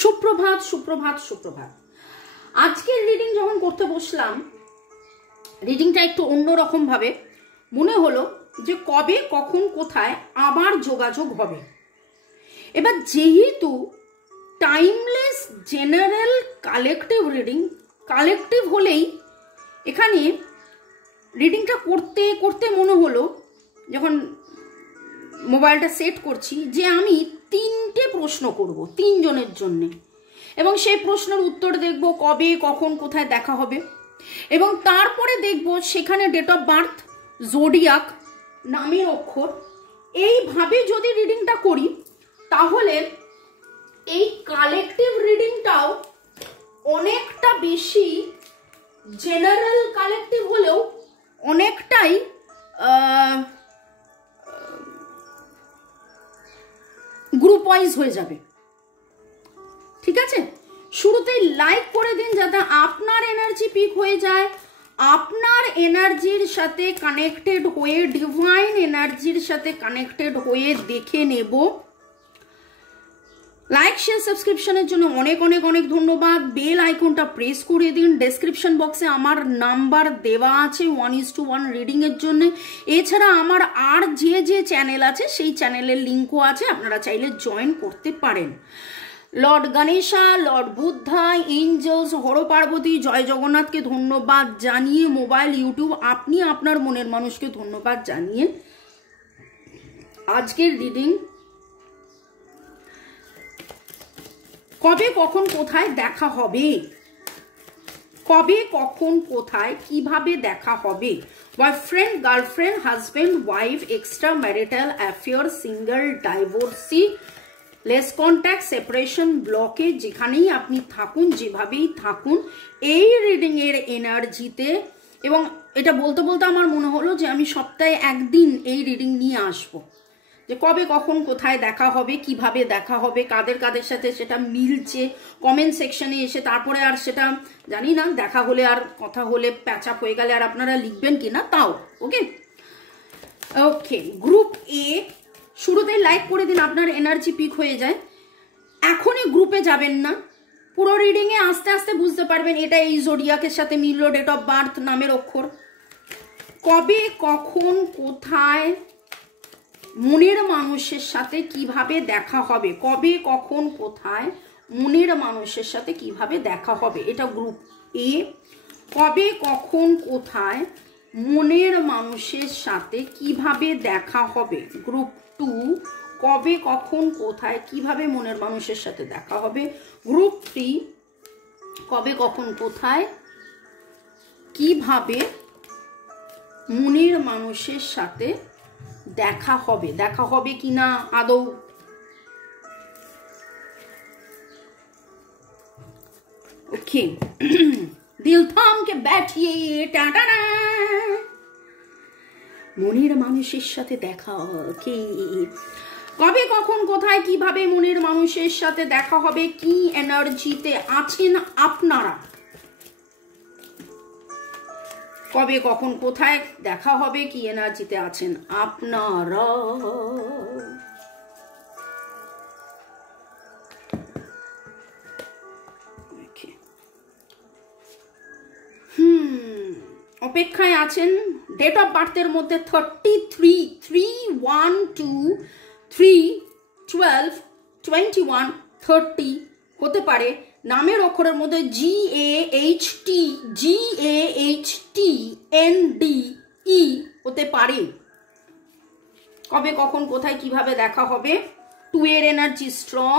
সুপ্রভাত সুপ্রভাত সুপ্রভাত। আজকের রিডিং যখন করতে বসলাম, রিডিংটা একটু অন্যরকম ভাবে মনে হলো যে কবে কখন কোথায় আবার যোগাযোগ হবে। এবার যেহেতু timeless general collective reading, collective হলেই এখানে রিডিংটা করতে করতে মনে হলো যখন মোবাইলটা সেট করছি যে আমি 3টে প্রশ্ন করব 3 জনের জন্য, এবং সেই প্রশ্নের উত্তর দেখব কবে কখন কোথায় দেখা হবে, এবং তারপরে দেখব সেখানে ডেট অফ বার্থ, জোডিয়াক, নামের অক্ষর। এইভাবে যদি রিডিংটা করি তাহলে এই কালেকটিভ রিডিংটাও অনেকটা বেশি জেনারেল কালেকটিভ হলেও অনেকটাই গ্রুপ ওয়াইজ হয়ে যাবে। ঠিক আছে, শুরুতেই লাইক করে দিন যাতে আপনার এনার্জি পিক হয়ে যায়, আপনার এনার্জির সাথে কানেক্টেড হয়ে, ডিভাইন এনার্জির সাথে কানেক্টেড হয়ে দেখে নেব। লাইক শেয়ার সাবস্ক্রিপশনের জন্য অনেক অনেক অনেক ধন্যবাদ। বেল আইকনটা প্রেস করে দিন। ডেসক্রিপশন বক্সে আমার নাম্বার দেওয়া আছে 1:1 রিডিং এর জন্য। এছাড়া আমার আর যে চ্যানেল আছে সেই চ্যানেলের লিঙ্কও আছে, আপনারা চাইলে জয়েন করতে পারেন। Lord Ganesha, lord Buddha, angels, Har Parvati, জয় জগন্নাথকে ধন্যবাদ জানিয়ে, মোবাইল, ইউটিউব, আপনি আপনার মনের মানুষকে ধন্যবাদ জানিয়ে আজকের রিডিং কবে কখন কোথায় দেখা হবে, কবে কখন কোথায় কিভাবে দেখা হবে, boyfriend, girlfriend, husband, wife, extra marital affair, single, divorcee, less contact, separation, ব্লকে, যেখানেই আপনি থাকুন, যেভাবেই থাকুন, এই রিডিং এর এনার্জিতে। এবং এটা বলতে বলতে আমার মনে হলো যে আমি সপ্তাহে একদিন এই রিডিং নিয়ে আসবো, যে কবে কখন কোথায় দেখা হবে, কিভাবে দেখা হবে, কাদের কাদের সাথে সেটা মিলছে, কমেন্ট সেকশনে এসে তারপরে আর সেটা জানি না, দেখা হলে আর কথা হলে প্যাচআপ হয়ে গেলে আর আপনারা লিখবেন কিনা তাও। ওকে ওকে, গ্রুপ এ শুরুতেই লাইক করে দিন, আপনার এনার্জি পিক হয়ে যায়। এখনই গ্রুপে যাবেন না, পুরো রিডিং এ আস্তে আস্তে বুঝতে পারবেন এটা এই জোডিয়াকের সাথে মিলল, ডেট অফ বার্থ, নামের অক্ষর। কবে কখন কোথায় মনের মানুষের সাথে কিভাবে দেখা হবে, কবে কখন কোথায় মনের মানুষের সাথে কিভাবে দেখা হবে, এটা গ্রুপ এ। কবে কখন কোথায় মনের মানুষের সাথে কিভাবে দেখা হবে, গ্রুপ 2। কবে কখন কোথায় কিভাবে মনের মানুষের সাথে দেখা হবে, গ্রুপ 3। কবে কখন কোথায় কিভাবে মনের মানুষের সাথে দেখা হবে, দেখা হবে কিনা আদৌ। ওকে, দিল থাম কে बैठिए, টাটা। মনের মানুষের সাথে দেখা কি, কবে কখন কোথায় কিভাবে মনের মানুষের সাথে দেখা হবে, কি এনার্জিতে আছেন আপনারা, কবে কখন কোথায় দেখা হবে, কি এনার্জিতে আছেন আপনারা। অপেক্ষায় আছেন। ডেট অফ বার্থের মধ্যে 33, 3, 1, 2, 3, 12, 21, 30 হতে পারে। নামের অক্ষরের মধ্যে GAHT, GAHTNDE হতে পারে। কবে কখন কোথায় কিভাবে দেখা হবে, 2 এর এনার্জি স্ট্রং।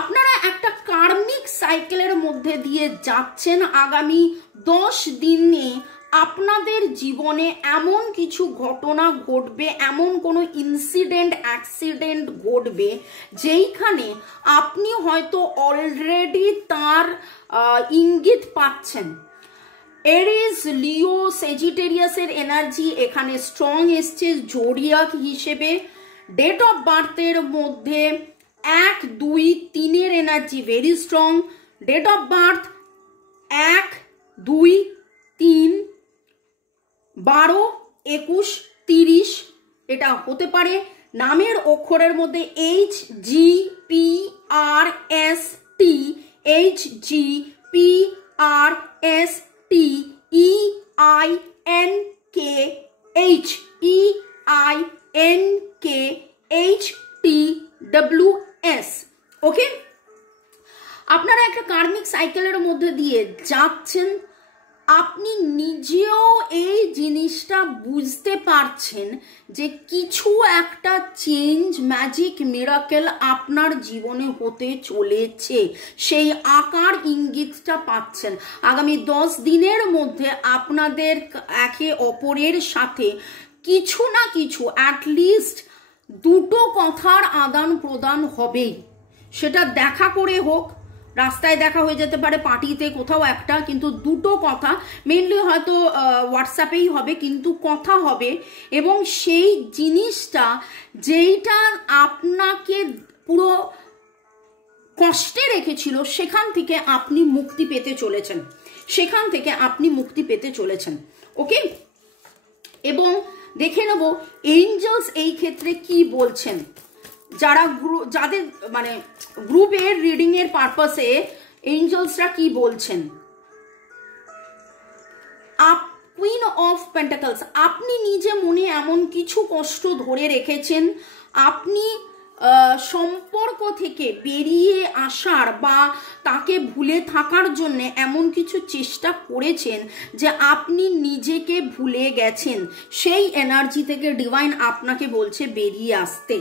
আপনারা একটা কার্মিক সাইকেলের মধ্যে দিয়ে যাচ্ছেন। আগামী 10 দিনে আপনাদের জীবনে এমন কিছু ঘটনা ঘটবে, এমন কোনো ইনসিডেন্ট, অ্যাক্সিডেন্ট ঘটবে যেইখানে আপনি হয়তো অলরেডি তার ইঙ্গিত পাচ্ছেন। এরিস, লিও, সেজিটেরিয়াসের এনার্জি এখানে স্ট্রং এসছে জোডিয়াক হিসেবে। ডেট অফ বার্থের মধ্যে 1, 2, 3 এর energy very strong. Date of birth 1, 2, 3, 12, 21, 30 এটা হতে পারে। নামের অক্ষরের মধ্যে H G P R S T, H G P R S T, E I N K H, E I N K H T W S. Okay, আপনারা একটা কার্মিক সাইকেলের মধ্যে দিয়ে যাচ্ছেন, আপনি নিজেও এই জিনিসটা বুঝতে পারছেন যে কিছু একটা চেঞ্জ, ম্যাজিক, মিরাকেল আপনার জীবনে হতে চলেছে, সেই আকার ইঙ্গিতটা পাচ্ছেন। আগামী 10 দিনের মধ্যে আপনাদের একে অপরের সাথে কিছু না কিছু অ্যাটলিস্ট দুটো কথার আদান প্রদান হবেই। সেটা দেখা করে হোক, রাস্তায় দেখা হয়ে যেতে পারে, পার্টিতে, কোথাও একটা, কিন্তু দুটো কথা, মেনলি হয়তো হোয়াটসঅ্যাপেই হবে, কিন্তু কথা হবে। এবং সেই জিনিসটা যেইটা আপনাকে পুরো কষ্টে রেখেছিল, সেখান থেকে আপনি মুক্তি পেতে চলেছেন, সেখান থেকে আপনি মুক্তি পেতে চলেছেন। ওকে, এবং দেখে নেব এঞ্জেলস এই ক্ষেত্রে কি বলছেন। যারা যাদের মানে গ্রুপের রিডিং এর পারপাসে এঞ্জেলসরা কি বলছেন। কুইন অফ পেন্টাকলস, আপনি নিজে মনে এমন কিছু কষ্ট ধরে রেখেছেন, আপনি সম্পর্ক থেকে বেরিয়ে আসার বা তাকে ভুলে থাকার জন্য এমন কিছু চেষ্টা করেছেন যে আপনি নিজেকে ভুলে গেছেন। সেই এনার্জি থেকে ডিভাইন আপনাকে বলছে বেরিয়ে আসতে,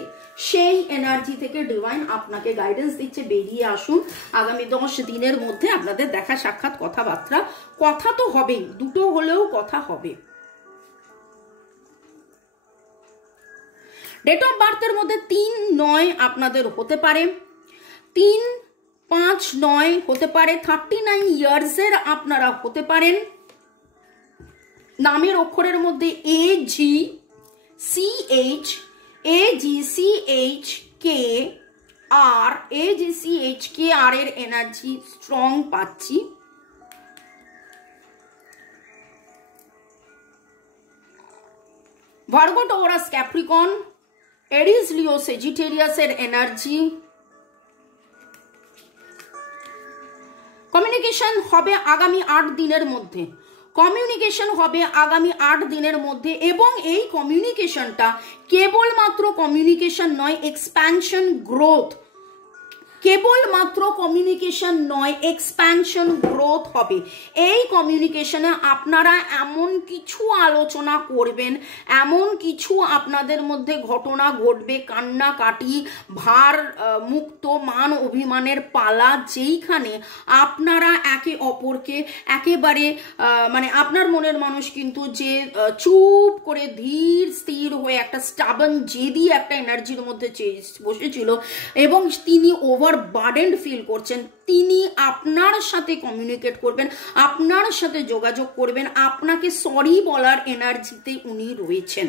সেই এনার্জি থেকে ডিভাইন আপনাকে গাইডেন্স দিচ্ছে বেরিয়ে আসুন। আগামী 10 দিনের মধ্যে আপনাদের দেখা সাক্ষাৎ, কথাবার্তা, কথা তো হবেই, দুটো হলেও কথা হবে। ডেট অফ বার্থের মধ্যে 3-9 আপনাদের হতে পারে, 3-5-9 হতে পারে, 39 ইয়ার্সের আপনারা হতে পারেন। নামের অক্ষরের মধ্যে এ জি সি এইচ, এ জি সি এইচ কে আর, এ জি সি এইচ কে আর এর এনার্জি স্ট্রং পাচ্ছি। Virgo, Taurus, Capricorn, এরিস, Leo, Sagittarius এর এনার্জি। কমিউনিকেশন হবে আগামী 8 দিনের মধ্যে, কমিউনিকেশন হবে আগামী 8 দিনের মধ্যে। এবং এই কমিউনিকেশনটা কেবলমাত্র কমিউনিকেশন নয়, এক্সপ্যানশন, গ্রোথ, কেবলমাত্র কমিউনিকেশন নয়, এক্সপ্যানশন, গ্রোথ হবে। এই কমিউনিকেশনে আপনারা এমন কিছু আলোচনা করবেন, এমন কিছু আপনাদের মধ্যে ঘটনা ঘটবে, কান্নাকাটি, ভার মুক্ত, মান অভিমানের পালা, যেইখানে আপনারা একে অপরকে একেবারে মানে আপনার মনের মানুষ কিন্তু যে চুপ করে ধীর স্থির হয়ে একটা স্টাবন, জেদি একটা এনার্জির মধ্যে বসেছিল এবং তিনি ওভারবার্ডেন্ড ফিল করছেন, তিনি আপনার সাথে কমিউনিকেট করবেন, আপনার সাথে যোগাযোগ করবেন, আপনাকে সরি বলার এনার্জিতে উনি রয়েছেন।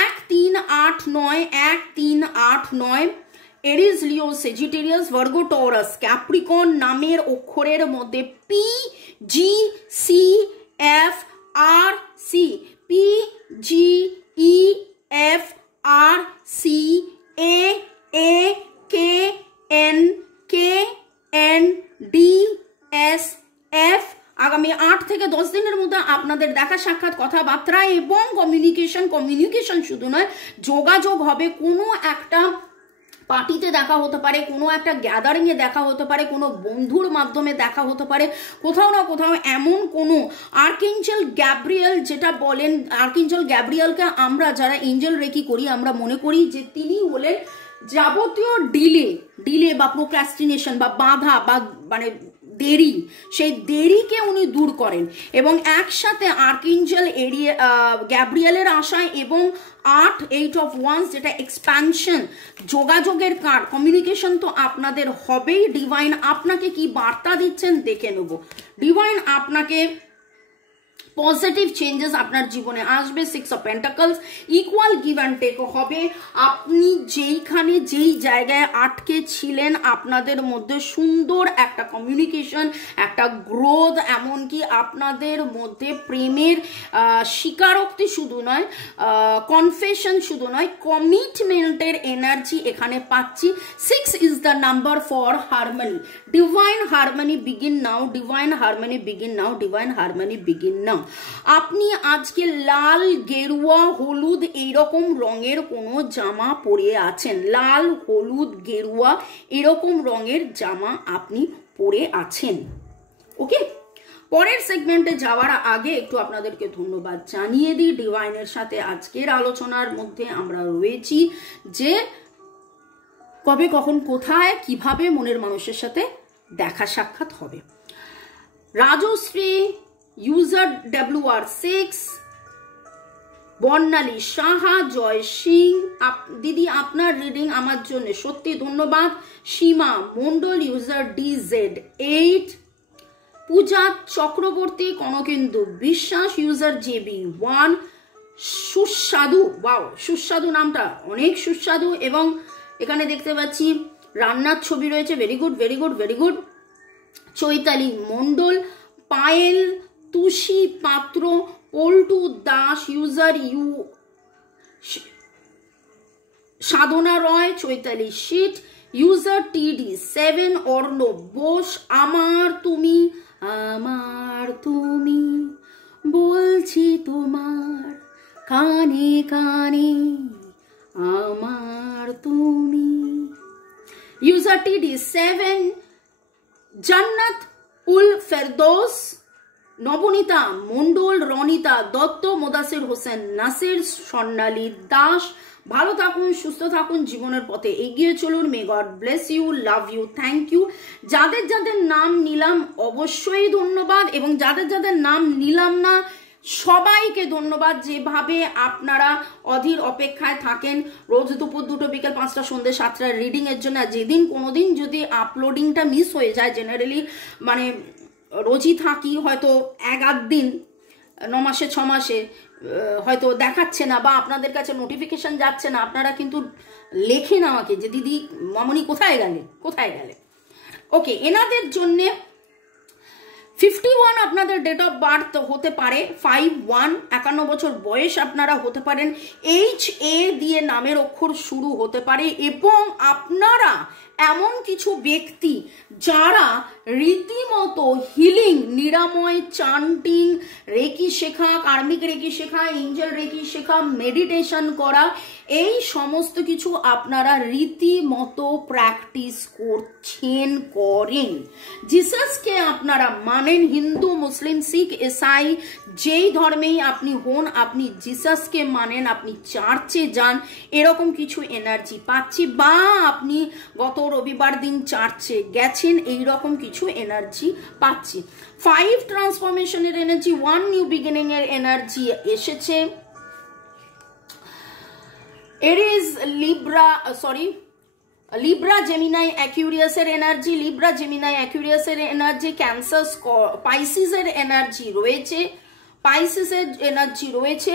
1-3-8-9, 1-3-8-9, Aries, Leo, Sagittarius, Virgo, Taurus, Capricorn নামের অক্ষরের মধ্যে P G C F R C, P G E F R C, A A K N K N D S F. আগামী 8 থেকে 10 দিনের মধ্যে আপনাদের দেখা সাক্ষাৎ, কথাবার্তা এবং কমিউনিকেশন শুধু নয়, যোগাযোগ হবে। কোনো একটা পার্টিতে দেখা হতে পারে, কোনো একটা গ্যাদারিং এ দেখা হতে পারে, কোনো বন্ধুর মাধ্যমে দেখা হতে পারে, কোথাও না কোথাও এমন কোনো আর্কএঞ্জেল গ্যাব্রিয়েল, যেটা বলেন আর্কএঞ্জেল গ্যাব্রিয়েলকে আমরা যারা এঞ্জেল রেকি করি, আমরা মনে করি যে তিনি হলেন যাবতীয় ডিলে বা প্রোক্রাস্টিনেশন বা বাধা বা মানে দেরি, সেই দেরিকে উনি দূর করেন। এবং একসাথে আর্কএঞ্জেল গ্যাব্রিয়েলের আশায় এবং 8 অফ ওয়ান্স, যেটা এক্সপ্যানশন, যোগাযোগের কার্ড, কমিউনিকেশন তো আপনাদের হবেই। ডিভাইন আপনাকে কি বার্তা দিচ্ছেন দেখে নেব। ডিভাইন আপনাকে পজিটিভ চেঞ্জেস আপনার জীবনে আসবে। 6 of pentacles, equal give and take হবে। আপনি যেইখানে যেই জায়গায় আটকে ছিলেন আপনাদের মধ্যে সুন্দর একটা কমিউনিকেশন, একটা গ্রোথ, এমনকি আপনাদের মধ্যে প্রেমের স্বীকারোক্তি শুধু নয়, কনফেশন শুধু নয়, কমিটমেন্টের এনার্জি এখানে পাচ্ছি। 6 is the number for harmony. Divine harmony begin now, divine harmony begin now, divine harmony begin নাও। আপনি আজকে লাল, গেরুয়া, হলুদ এইরকম রঙের কোনো জামা পরে আছেন, লাল, হলুদ, গেরুয়া এরকম রঙের জামা আপনি পরে আছেন। ওকে, পরের সেগমেন্টে যাওয়ার আগে একটু আপনাদেরকে ধন্যবাদ জানিয়ে দিই। ডিভাইনের সাথে আজকের আলোচনার মধ্যে আমরা রয়েছি যে কবে, কখন, কোথায়, কিভাবে মনের মানুষের সাথে দেখা সাক্ষাৎ হবে। রাজশ্রী, ইউজার WR6, বর্ণালী সাহা, জয় সিং, দিদি আপনার রিডিং আমার জন্য সত্যি ধন্যবাদ। সীমা মন্ডল, ইউজার DZ8, পূজা চক্রবর্তী, কনকেন্দু বিশ্বাস, ইউজার JB1, সুস্বাদু, ওয়াও সুস্বাদু নামটা অনেক সুস্বাদু, এবং এখানে দেখতে পাচ্ছি রান্নার ছবি রয়েছে, very good very good very good. Chaitali Mondal, Payel, Tushi Patra, Paltu Das, user Sadhana Roy, Chaitali Seet, user TD7, Arnab Bose, আমার তুমি বলছি তোমার কানে কানে, আমার তুমি, ইউজার TD7, জান্নাত উল ফেরদৌস, নবনীতা মন্ডল, রনিতা দত্ত, মোদাসির হোসেন নাসির, স্বর্ণালী দাস। ভালো থাকুন, সুস্থ থাকুন, জীবনের পথে এগিয়ে চলুন। May God bless you, love you, thank you. যাদের যাদের নাম নিলাম অবশ্যই ধন্যবাদ, এবং যাদের যাদের নাম নিলাম না সবাইকে ধন্যবাদ। যেভাবে আপনারা অধীর অপেক্ষায় থাকেন রোজ দুপুর 2টো, বিকেল 5টা, সন্ধ্যে 7টার রিডিং এর জন্য। যেদিন কোনোদিন যদি আপলোডিংটা মিস হয়ে যায়, জেনারেলি মানে রোজই থাকি, হয়তো 1-8 দিন 9 মাসে 6 মাসে হয়তো দেখাচ্ছে না বা আপনাদের কাছে নোটিফিকেশন যাচ্ছে না, আপনারা কিন্তু লেখেন আমাকে যে দিদি মামনি কোথায় গেলে কোথায় গেলে। ওকে, এনাদের জন্যে 51 আপনাদের ডেট অফ বার্থ হতে পারে, 51 51 বছর বয়স আপনারা হতে পারেন, HA দিয়ে নামের অক্ষর শুরু হতে পারে, এবং আপনারা এমন কিছু ব্যক্তি যারা রীতিমতো হিলিং, নিরাময়, চান্টিং, রেকি শেখা, কার্মিক রেকি শেখা, এঞ্জেল রেকি শেখা, মেডিটেশন করা, এই সমস্ত কিছু আপনারা রীতিমতো প্র্যাকটিস করেন। জিসাসকে আপনারা মানেন, হিন্দু, মুসলিম, শিখ, ইসাই যেই ধর্মেই আপনি হন, আপনি জিসাসকে মানেন, আপনি চার্চে যান, এরকম কিছু এনার্জি পাচ্ছি, বা আপনি গত রবিবার দিন চার্চে গেছেন, এইরকম কিছু এনার্জি পাচ্ছি। 5 ট্রান্সফরমেশনের এনার্জি, 1 নিউ বিগিনিং এর এনার্জি এসেছে। এরিজ, লিব্রা জেমিনাই অ্যাকুরিয়াসের এনার্জি, লিব্রা জেমিনাই অ্যাকুরিয়াসের এনার্জি, ক্যান্সার, পাইসিসের এনার্জি রয়েছে, পাইসিসের এনার্জি রয়েছে।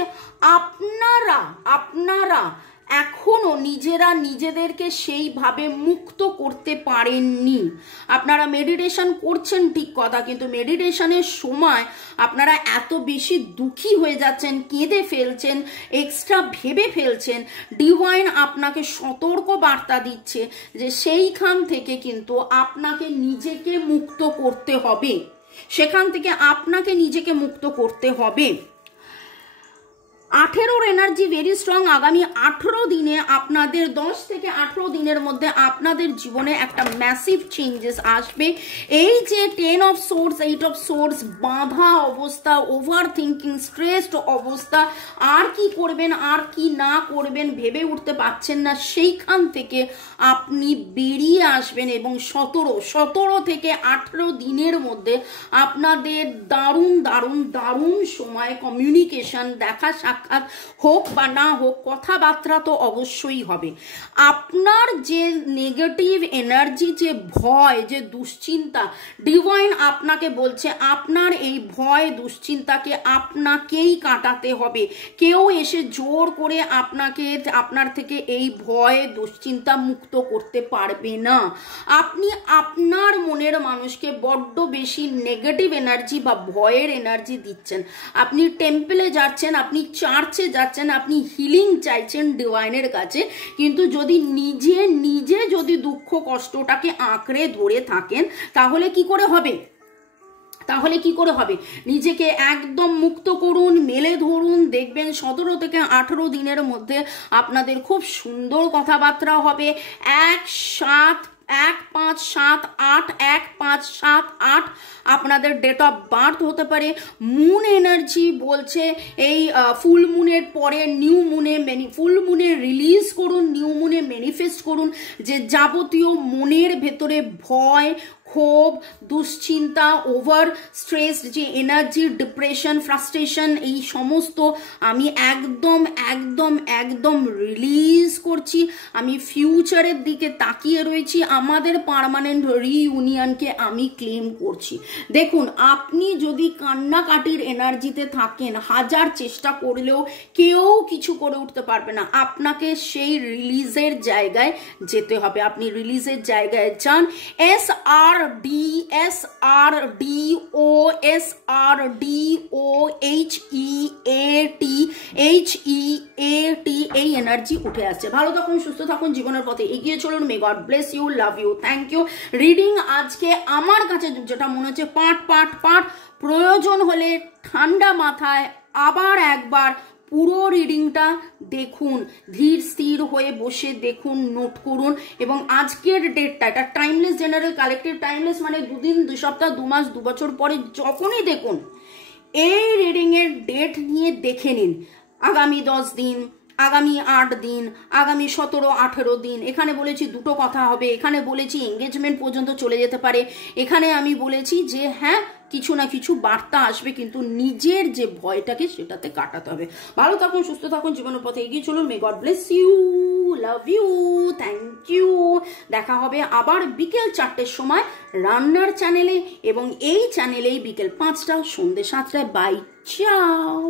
আপনারা এখনো নিজেরা নিজেদেরকে সেইভাবে মুক্ত করতে পারেননি। আপনারা মেডিটেশন করছেন ঠিক কথা, কিন্তু মেডিটেশনের সময় আপনারা এত বেশি দুঃখী হয়ে যাচ্ছেন, কেঁদে ফেলছেন, এক্সট্রা ভেবে ফেলছেন। ডিভাইন আপনাকে সতর্ক বার্তা দিচ্ছে যে সেইখান থেকে কিন্তু আপনাকে নিজেকে মুক্ত করতে হবে, সেখান থেকে আপনাকে নিজেকে মুক্ত করতে হবে। 18 এনার্জি ভেরি স্ট্রং। আগামী 18 দিনে আপনাদের 10 থেকে 18 দিনের মধ্যে আপনাদের জীবনে একটা ম্যাসিভ চেঞ্জেস আসবে। এই যে 10 অফ সোর্স, 8 অফ সোর্স, বাঁধা অবস্থা, ওভার থিঙ্কিং, স্ট্রেসড অবস্থা, আর কি করবেন আর কি না করবেন ভেবে উঠতে পারছেন না, সেইখান থেকে আপনি বেরিয়ে আসবেন, এবং 17 থেকে 18 দিনের মধ্যে আপনাদের দারুণ দারুণ দারুণ সময় কমিউনিকেশন, দেখা সাক্ষাৎ সাক্ষাৎ হোক বা না হোক, কথাবার্তা তো অবশ্যই হবে। আপনার যে নেগেটিভ এনার্জি, যে ভয়, যে দুশ্চিন্তা, ডিভাইন আপনাকে বলছে আপনার এই ভয় দুশ্চিন্তাকে আপনাকেই কাটাতে হবে। কেউ এসে জোর করে আপনার থেকে এই ভয় দুশ্চিন্তা মুক্ত করতে পারবে না। আপনি আপনার মনের মানুষকে বড্ড বেশি নেগেটিভ এনার্জি বা ভয়ের এনার্জি দিচ্ছেন। আপনি টেম্পলে যাচ্ছেন, আপনি চার্চে যাচ্ছেন, আপনি হিলিং চাইছেন ডিভাইনের কাছে, কিন্তু যদি নিজে যদি দুঃখ কষ্টটাকে আঁকড়ে ধরে থাকেন তাহলে কি করে হবে? নিজেকে একদম মুক্ত করুন, মেলে ধরুন, দেখবেন 17 থেকে 18 দিনের মধ্যে আপনাদের খুব সুন্দর কথাবার্তা হবে। 1-5-7-8 আপনাদের ডেট অফ বার্থ হতে পারে। মুন এনার্জি বলছে এই ফুল মুনের পরে নিউ মুনে, ফুল মুনে রিলিজ করুন, নিউ মুনে ম্যানিফেস্ট করুন যে যাবতীয় মনের ভেতরে ভয়, ক্ষোভ, দুশ্চিন্তা, ওভার স্ট্রেস, যে এনার্জি, ডিপ্রেশন, ফ্রাস্ট্রেশন, এই সমস্ত আমি একদম রিলিজ করছি। আমি ফিউচারের দিকে তাকিয়ে রয়েছি, আমাদের পার্মানেন্ট রিইউনিয়নকে আমি ক্লেম করছি। দেখুন, আপনি যদি কান্নাকাটির এনার্জিতে থাকেন, হাজার চেষ্টা করলেও কেউ কিছু করে উঠতে পারবে না। আপনাকে সেই রিলিজের জায়গায় যেতে হবে। আপনি রিলিজের জায়গায় যান। SRDOHEAT এই এনার্জি উঠে আসছে। ভালো থাকুন, সুস্থ থাকুন, জীবনের পথে এগিয়ে চলুন। May God bless you, love you, thank you. Reading আজকে আমার কাছে যেটা মনে হচ্ছে পাঠ প্রয়োজন হলে ঠান্ডা মাথায় আবার একবার পুরো রিডিংটা দেখুন, ধীর স্থির হয়ে বসে দেখুন, নোট করুন। এবং আজকের ডেটটা, এটা টাইমলেস জেনারেল কালেক্টিভ, টাইমলেস মানে 2 দিন, 2 সপ্তাহ, 2 মাস, 2 বছর পরে যখনই দেখুন, এই রিডিং এর ডেট নিয়ে দেখে নিন। আগামী 10 দিন, আগামী 8 দিন, আগামী 17-18 দিন। এখানে বলেছি দুটো কথা হবে, এখানে বলেছি এঙ্গেজমেন্ট পর্যন্ত চলে যেতে পারে, এখানে আমি বলেছি যে হ্যাঁ কিছু না কিছু বার্তা আসবে, কিন্তু নিজের যে ভয়টাকে সেটাতে কাটাতে হবে। ভালো থাকুন, সুস্থ থাকুন, জীবনের পথে এগিয়ে চলুন। May God bless you, love you, thank you. দেখা হবে আবার বিকেল 4টের সময় রান্নার চ্যানেলে, এবং এই চ্যানেলেই বিকেল 5টা, সন্ধ্যে 7টায়। বাই, চাও।